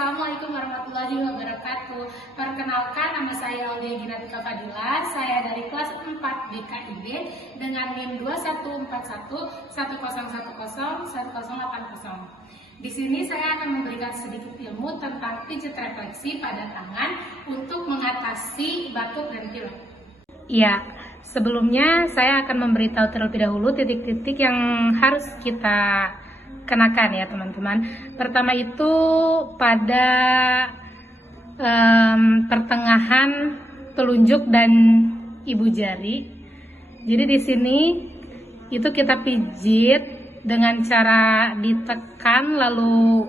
Assalamualaikum warahmatullahi wabarakatuh. Perkenalkan, nama saya Aulia Ginatika Fadila. Saya dari kelas 4 BKIB dengan NIM 214110101080. Di sini saya akan memberikan sedikit ilmu tentang pijat refleksi pada tangan untuk mengatasi batuk dan pilek. Iya, sebelumnya saya akan memberitahu terlebih dahulu titik-titik yang harus kita kenakan ya teman-teman. Pertama itu pada pertengahan telunjuk dan ibu jari. Jadi di sini itu kita pijit dengan cara ditekan lalu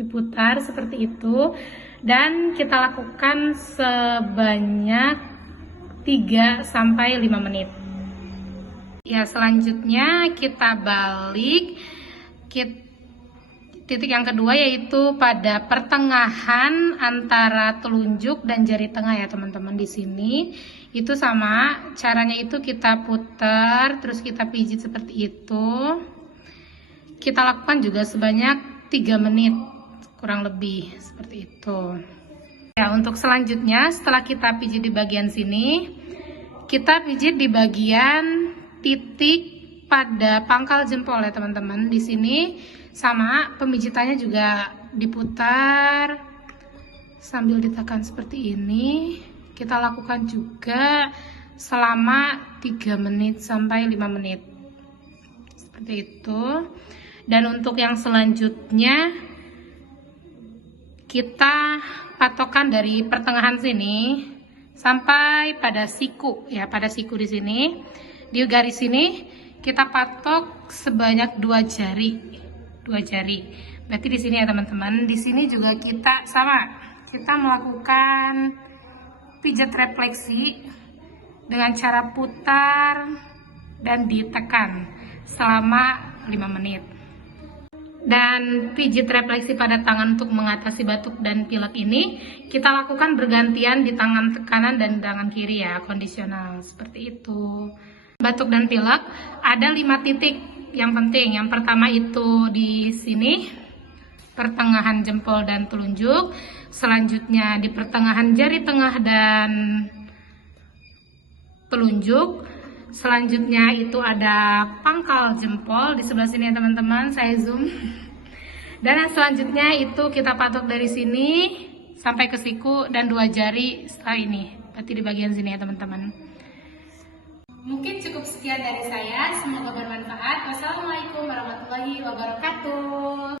diputar seperti itu, dan kita lakukan sebanyak 3-5 menit. Ya, selanjutnya kita balik. Titik yang kedua yaitu pada pertengahan antara telunjuk dan jari tengah ya teman-teman. Di sini itu sama caranya, itu kita putar terus kita pijit seperti itu. Kita lakukan juga sebanyak 3 menit kurang lebih seperti itu. Ya, untuk selanjutnya setelah kita pijit di bagian sini, kita pijit di bagian titik pada pangkal jempol ya teman-teman. Di sini sama pemijitannya juga diputar sambil ditekan seperti ini. Kita lakukan juga selama 3 menit sampai 5 menit seperti itu. Dan untuk yang selanjutnya kita patokan dari pertengahan sini sampai pada siku ya, pada siku di sini. Di garis ini kita patok sebanyak 2 jari. Berarti di sini ya teman-teman. Di sini juga kita sama. Kita melakukan pijat refleksi dengan cara putar dan ditekan selama 5 menit. Dan pijit refleksi pada tangan untuk mengatasi batuk dan pilek ini kita lakukan bergantian di tangan kanan dan tangan kiri ya, kondisional seperti itu. Batuk dan pilek ada 5 titik yang penting. Yang pertama itu di sini, pertengahan jempol dan telunjuk. Selanjutnya di pertengahan jari tengah dan telunjuk. Selanjutnya itu ada pangkal jempol di sebelah sini ya teman-teman, saya zoom. Dan yang selanjutnya itu kita patok dari sini sampai ke siku dan 2 jari setelah ini. Berarti di bagian sini ya teman-teman. Mungkin cukup sekian dari saya, semoga bermanfaat. Wassalamualaikum warahmatullahi wabarakatuh.